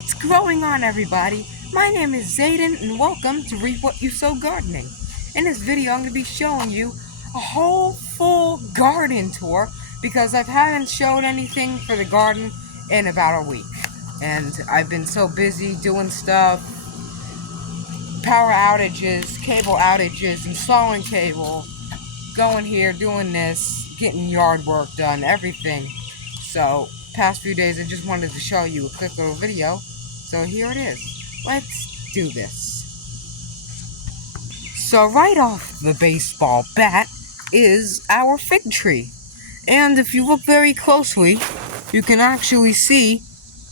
What's going on, everybody? My name is Zayden and welcome to Reap What You Sow Gardening. In this video I'm going to be showing you a whole full garden tour because I haven't showed anything for the garden in about a week. And I've been so busy doing stuff, power outages, cable outages, installing cable, going here, doing this, getting yard work done, everything. So, past few days I just wanted to show you a quick little video. So here it is. Let's do this. So right off the baseball bat is our fig tree. And if you look very closely, you can actually see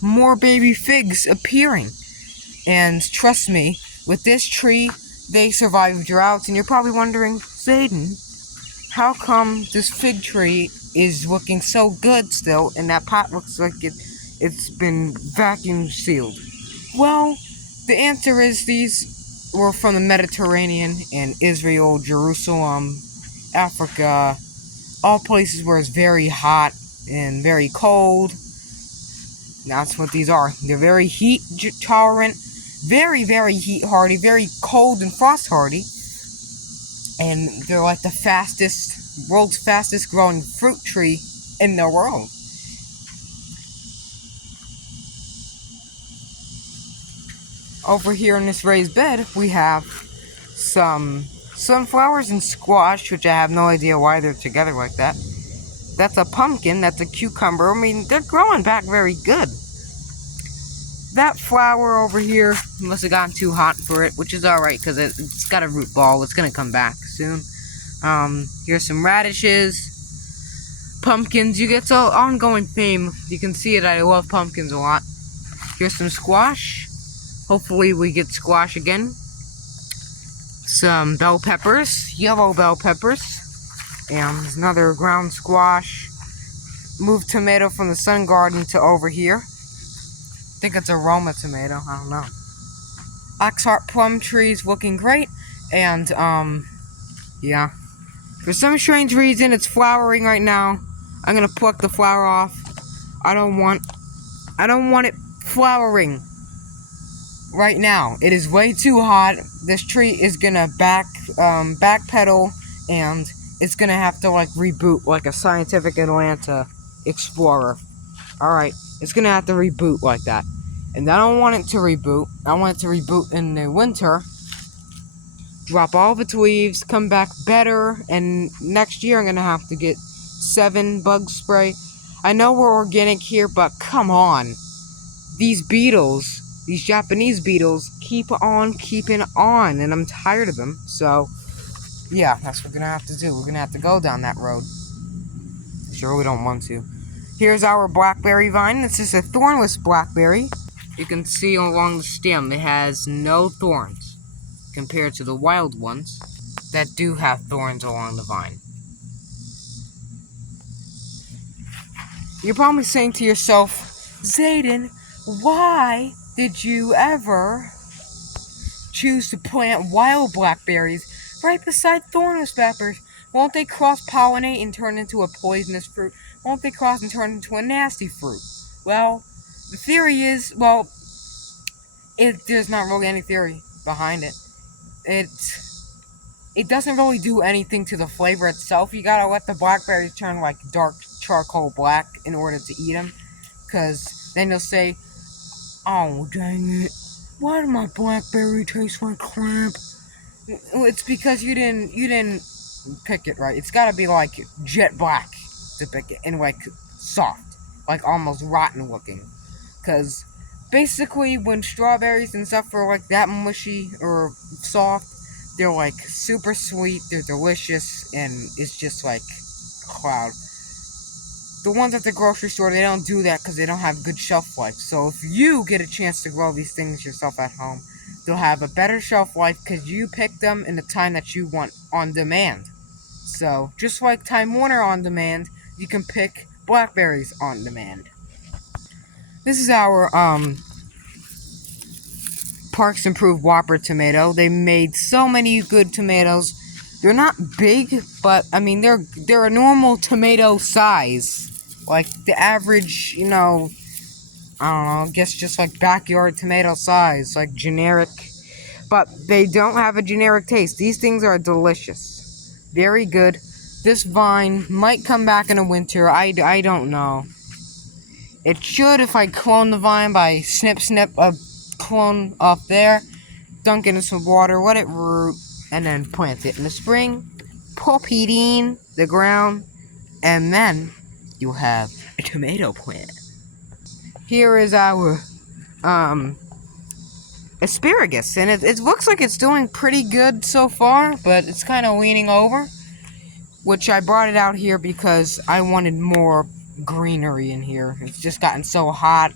more baby figs appearing. And trust me, with this tree, they survive droughts. And you're probably wondering, Zayden, how come this fig tree is looking so good still, and that pot looks like it's been vacuum sealed? Well, the answer is these were from the Mediterranean and Israel, Jerusalem, Africa, all places where it's very hot and very cold. That's what these are. They're very heat tolerant, very, very heat hardy, very cold and frost hardy. And they're like the world's fastest growing fruit tree in the world. Over here in this raised bed, we have some sunflowers and squash, which I have no idea why they're together like that. That's a pumpkin, that's a cucumber. I mean, they're growing back very good. That flower over here must have gotten too hot for it, which is alright, because it's got a root ball. It's going to come back soon. Here's some radishes, pumpkins. You get so ongoing theme. You can see it. I love pumpkins a lot. Here's some squash. Hopefully we get squash again. Some bell peppers, yellow bell peppers. And there's another ground squash. Moved tomato from the sun garden to over here. I think it's a Roma tomato, I don't know. Oxheart plum trees looking great. And, yeah. For some strange reason, it's flowering right now. I'm gonna pluck the flower off. I don't want it flowering right now. It is way too hot. This tree is gonna backpedal, and it's gonna have to like reboot like a Scientific Atlanta Explorer. Alright, it's gonna have to reboot like that. And I don't want it to reboot. I want it to reboot in the winter. Drop all of its leaves, come back better, and next year I'm gonna have to get 7 bug spray. I know we're organic here, but come on. These beetles, these Japanese beetles, keep on keeping on, and I'm tired of them. So, yeah, that's what we're gonna have to do. We're gonna have to go down that road. Sure, we don't want to. Here's our blackberry vine. This is a thornless blackberry. You can see along the stem, it has no thorns compared to the wild ones that do have thorns along the vine. You're probably saying to yourself, Zayden, why did you ever choose to plant wild blackberries right beside thornless blackberries? Won't they cross-pollinate and turn into a poisonous fruit? Won't they cross and turn into a nasty fruit? Well, the theory is, there's not really any theory behind it. It doesn't really do anything to the flavor itself. You gotta let the blackberries turn like dark charcoal black in order to eat them. Because then you'll say, oh, dang it. Why did my blackberry taste like crap? It's because you didn't pick it right. It's gotta be like jet black to pick it. And like soft. Like almost rotten looking. Because basically when strawberries and stuff are like that mushy or soft, they're like super sweet, they're delicious, and it's just like cloud. The ones at the grocery store, they don't do that because they don't have good shelf life. So if you get a chance to grow these things yourself at home, they'll have a better shelf life because you pick them in the time that you want on demand. So just like Time Warner on demand, you can pick blackberries on demand. This is our Parks Improved Whopper tomato. They made so many good tomatoes. They're not big, but I mean they're a normal tomato size. Like the average, I don't know, I guess just like backyard tomato size, like generic. But they don't have a generic taste. These things are delicious. Very good. This vine might come back in the winter. I don't know. It should if I clone the vine by snip a clone off there, dunk it in some water, let it root, and then plant it in the spring. Pop it in the ground, and then you have a tomato plant. Here is our asparagus, and it looks like it's doing pretty good so far, but it's kind of leaning over, which I brought it out here because I wanted more greenery in here. It's just gotten so hot,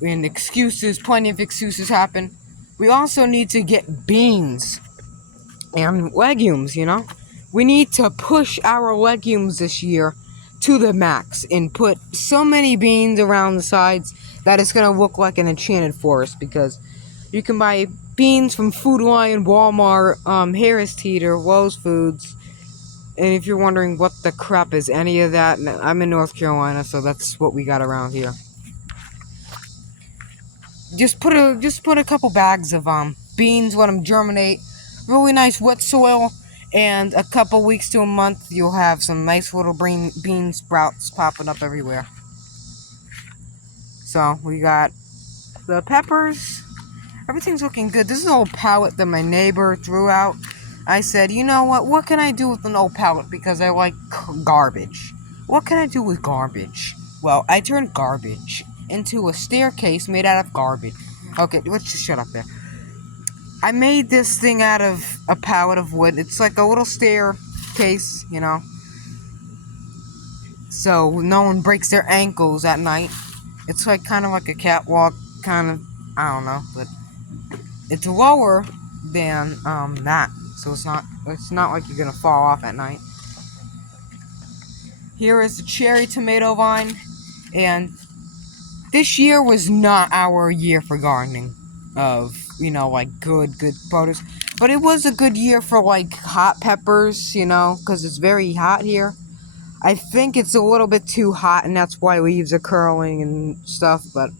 and plenty of excuses happen. We also need to get beans and legumes, you know? We need to push our legumes this year to the max and put so many beans around the sides that it's gonna look like an enchanted forest, because you can buy beans from Food Lion, Walmart, Harris Teeter, Lowe's Foods. And if you're wondering what the crap is any of that, I'm in North Carolina, so that's what we got around here. Just put a couple bags of beans, let them germinate, really nice wet soil, and a couple weeks to a month you'll have some nice little bean sprouts popping up everywhere. So we got the peppers. Everything's looking good. This is an old pallet that my neighbor threw out. I said, you know what can I do with an old pallet, because I like garbage. What can I do with garbage? Well, I turned garbage into a staircase made out of garbage. Okay, let's just shut up there. I made this thing out of a pallet of wood. It's like a little staircase, you know, so no one breaks their ankles at night. It's like kind of like a catwalk, kind of, I don't know, but it's lower than that, so it's not like you're gonna fall off at night. Here is the cherry tomato vine, and this year was not our year for gardening of, you know, like good produce, but it was a good year for like hot peppers, you know, because it's very hot here. I think it's a little bit too hot, and that's why leaves are curling and stuff, but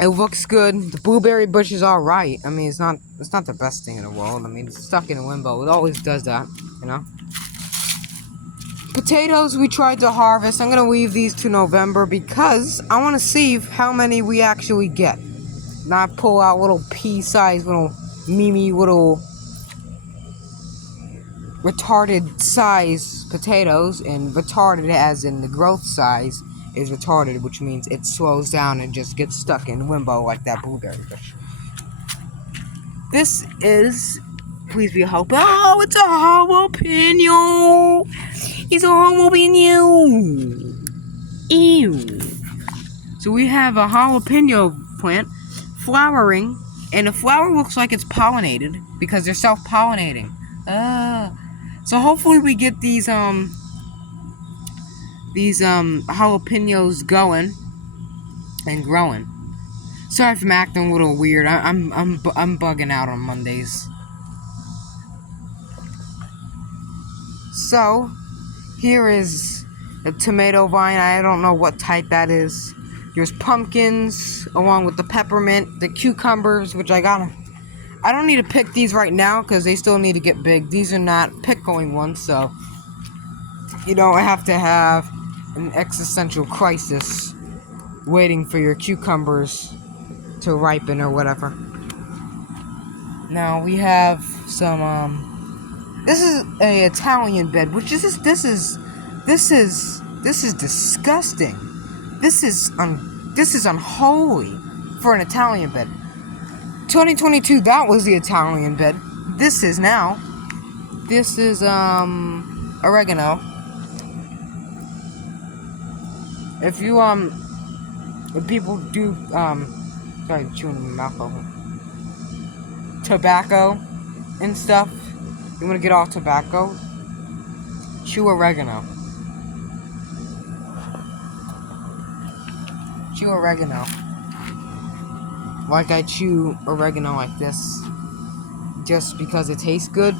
it looks good. The blueberry bush is alright. I mean, it's not the best thing in the world. I mean, it's stuck in a limbo. It always does that, you know. Potatoes we tried to harvest. I'm gonna leave these to November because I want to see how many we actually get. Not pull out little pea-sized, little retarded size potatoes, and retarded as in the growth size is retarded, which means it slows down and just gets stuck in limbo like that blueberry bush. This is, please be a hope. Oh, it's a jalapeno. It's a jalapeno. Ew. So we have a jalapeno plant flowering, and the flower looks like it's pollinated because they're self-pollinating. So hopefully we get these jalapenos going and growing. Sorry if I'm acting a little weird. I'm bugging out on Mondays. So here is the tomato vine. I don't know what type that is. There's pumpkins along with the peppermint, the cucumbers, which I don't need to pick these right now because they still need to get big. These are not pickling ones, so you don't have to have an existential crisis waiting for your cucumbers to ripen or whatever. Now we have some this is a Italian bed, which this is disgusting. This is unholy for an Italian bed. 2022, that was the Italian bed. This is oregano. If people do sorry, chewing my mouth open. Tobacco and stuff. You want to get off tobacco? Chew oregano. Chew oregano. Like I chew oregano like this. Just because it tastes good.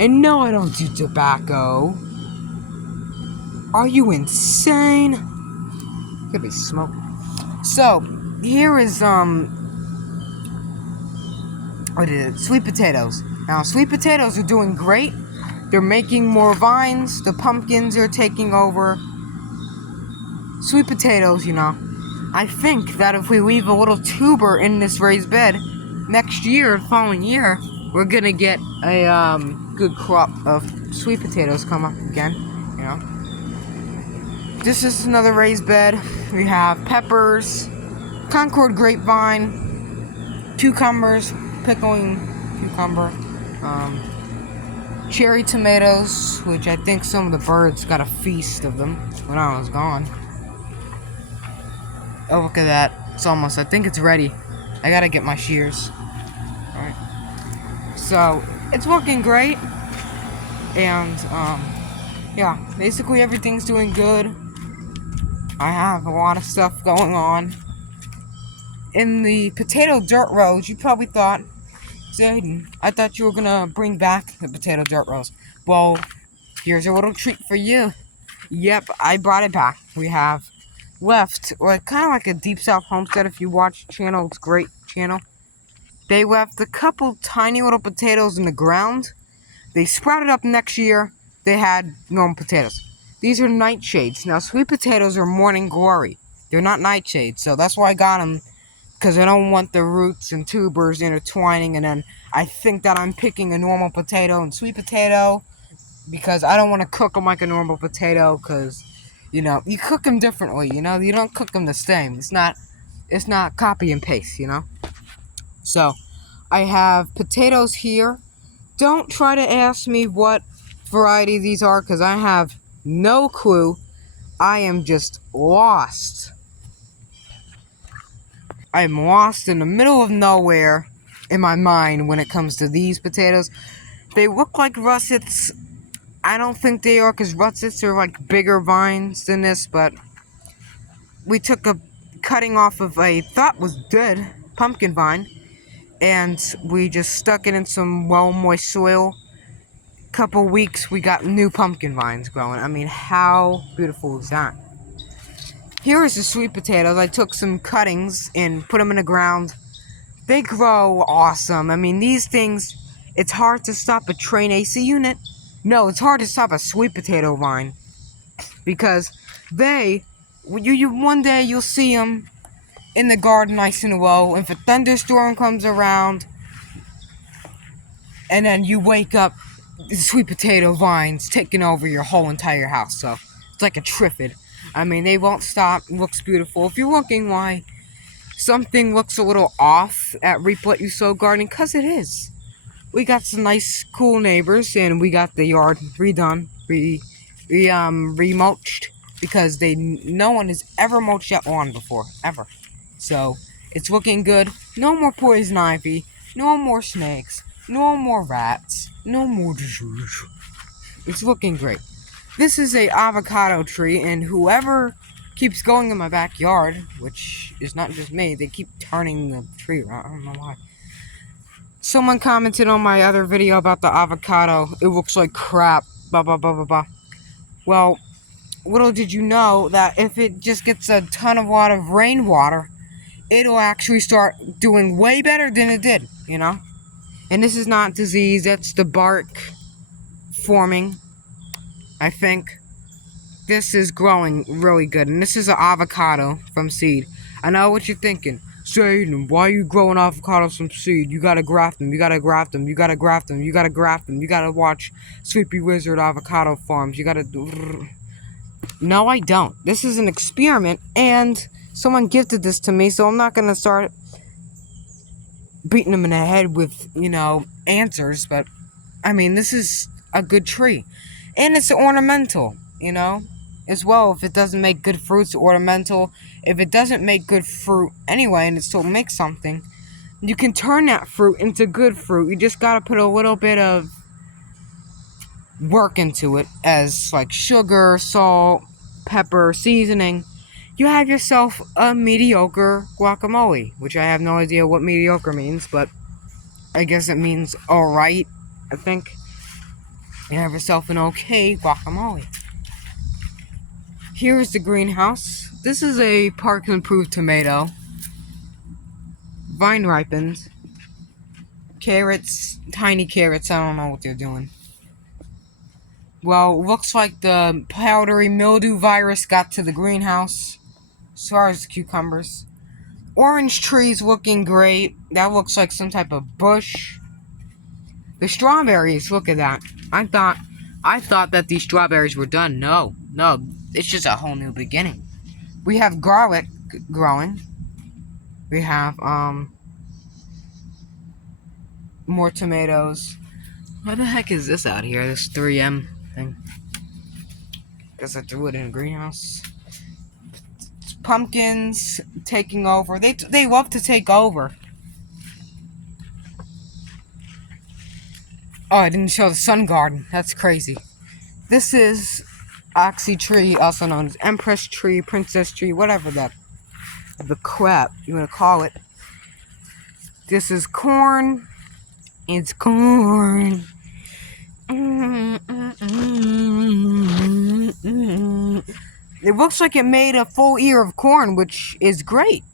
And no, I don't do tobacco. Are you insane? could be smoking. So, here is, what is it? Sweet potatoes. Now, sweet potatoes are doing great. They're making more vines. The pumpkins are taking over. Sweet potatoes, I think that if we leave a little tuber in this raised bed, next year, following year, we're gonna get a good crop of sweet potatoes come up again, This is another raised bed. We have peppers, Concord grapevine, cucumbers, pickling cucumber, cherry tomatoes, which I think some of the birds got a feast of them when I was gone. Oh, look at that. It's almost, I think it's ready. I gotta get my shears. Alright. So, it's looking great. And, yeah, basically everything's doing good. I have a lot of stuff going on. In the potato dirt rows, you probably thought, Zayden, I thought you were gonna bring back the potato dirt rows. Well, here's a little treat for you. Yep, I brought it back. We have left, or kind of like a Deep South Homestead, if you watch the channel, it's a great channel. They left a couple tiny little potatoes in the ground. They sprouted up next year. They had normal potatoes. These are nightshades. Now, sweet potatoes are morning glory. They're not nightshades, so that's why I got them, because I don't want the roots and tubers intertwining, and then I think that I'm picking a normal potato and sweet potato, because I don't want to cook them like a normal potato, because you cook them differently, you don't cook them the same. It's not copy and paste, So, I have potatoes here. Don't try to ask me what variety these are, because I have no clue. I am just lost. I am lost in the middle of nowhere in my mind when it comes to these potatoes. They look like russets. I don't think they are, because russets are like bigger vines than this, but we took a cutting off of a thought was dead pumpkin vine, and we just stuck it in some well moist soil. Couple weeks, we got new pumpkin vines growing. I mean, how beautiful is that? Here is the sweet potatoes. I took some cuttings and put them in the ground. They grow awesome. I mean, these things, it's hard to stop a train AC unit. No, it's hard to stop a sweet potato vine, because one day you'll see them in the garden nice and low. If a thunderstorm comes around, and then you wake up, the sweet potato vines taking over your whole entire house. So it's like a triffid. I mean, they won't stop. It looks beautiful. If you're looking why something looks a little off at Reap What You Sow Gardening, because it is. We got some nice, cool neighbors, and we got the yard redone, remulched, because no one has ever mulched that lawn before, ever. So it's looking good. No more poison ivy. No more snakes. No more rats. No more disease. It's looking great. This is a avocado tree, and whoever keeps going in my backyard, which is not just me, they keep turning the tree around. I don't know why. Someone commented on my other video about the avocado. It looks like crap. Blah, blah, blah, blah, blah. Well, little did you know that if it just gets a ton of lot of rainwater, it'll actually start doing way better than it did, And this is not disease. That's the bark forming, I think. This is growing really good. And this is an avocado from seed. I know what you're thinking. Zayden, why are you growing avocados from seed? You gotta graft them. You gotta graft them. You gotta graft them. You gotta graft them. You gotta watch Sleepy Wizard Avocado Farms. You gotta do... No, I don't. This is an experiment, and someone gifted this to me, so I'm not gonna start beating them in the head with, answers, but, I mean, this is a good tree. And it's ornamental, as well. If it doesn't make good fruit, it's ornamental. If it doesn't make good fruit anyway, and it still makes something, you can turn that fruit into good fruit. You just gotta put a little bit of work into it, as like sugar, salt, pepper, seasoning. You have yourself a mediocre guacamole, which I have no idea what mediocre means, but I guess it means alright, I think. You have yourself an okay guacamole. Here is the greenhouse. This is a Park Improved tomato. Vine ripened. Carrots, tiny carrots, I don't know what they're doing. Well, looks like the powdery mildew virus got to the greenhouse. So are the cucumbers. Orange trees looking great. That looks like some type of bush. The strawberries, look at that. I thought that these strawberries were done. No, it's just a whole new beginning. We have garlic growing. We have more tomatoes. What the heck is this out here? This 3M thing. Guess I threw it in a greenhouse. Pumpkins taking over. They love to take over. Oh, I didn't show the sun garden. That's crazy. This is oxy tree, also known as empress tree, princess tree, whatever the crap you want to call it. This is corn. It's corn. It looks like it made a full ear of corn, which is great.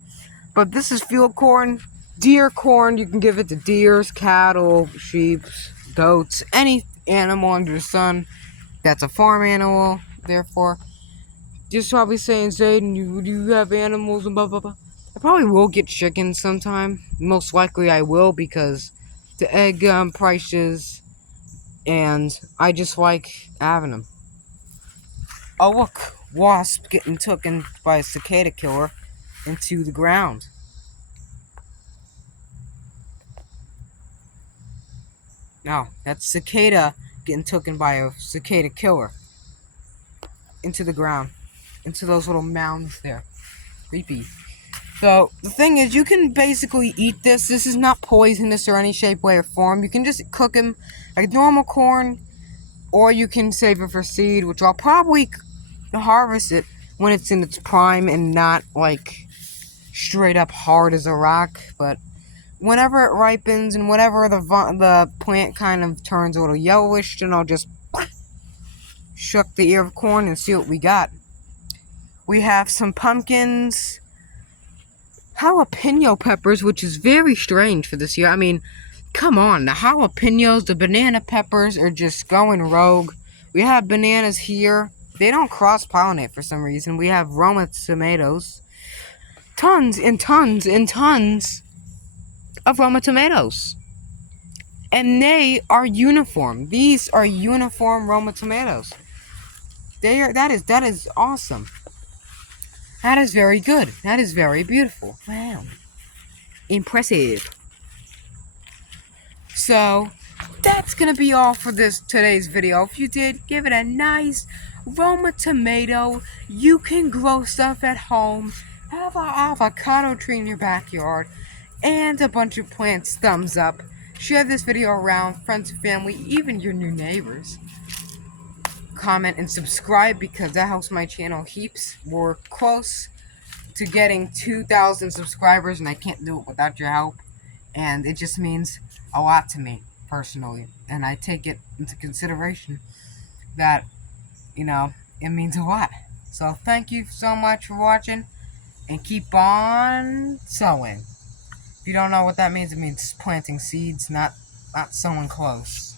But this is field corn, deer corn. You can give it to deers, cattle, sheep, goats, any animal under the sun that's a farm animal. Therefore, just probably saying, Zayden, do you have animals and blah blah blah. I probably will get chickens sometime. Most likely I will, because the egg prices, and I just like having them. Oh look, wasp getting taken by a cicada killer into the ground. No, that's cicada getting taken by a cicada killer into the ground, into those little mounds there. Creepy. So the thing is, you can basically eat this. This is not poisonous or any shape, way, or form. You can just cook them like normal corn, or you can save it for seed, which I'll probably harvest it when it's in its prime and not like straight up hard as a rock. But whenever it ripens and whenever the plant kind of turns a little yellowish, then I'll just shuck the ear of corn and see what we got. We have some pumpkins, jalapeno peppers, which is very strange for this year. I mean, come on, the jalapenos, the banana peppers are just going rogue. We have bananas here. They don't cross-pollinate for some reason. We have Roma tomatoes. Tons and tons and tons of Roma tomatoes. And they are uniform. These are uniform Roma tomatoes. That is awesome. That is very good. That is very beautiful. Wow. Impressive. So, that's going to be all for today's video. If you did, give it a nice Roma tomato. You can grow stuff at home. Have an avocado tree in your backyard. And a bunch of plants. Thumbs up. Share this video around, friends and family, even your new neighbors. Comment and subscribe, because that helps my channel heaps. We're close to getting 2,000 subscribers, and I can't do it without your help. And it just means a lot to me, personally. And I take it into consideration that, it means a lot. So thank you so much for watching, and keep on sowing. If you don't know what that means, it means planting seeds, not sowing close.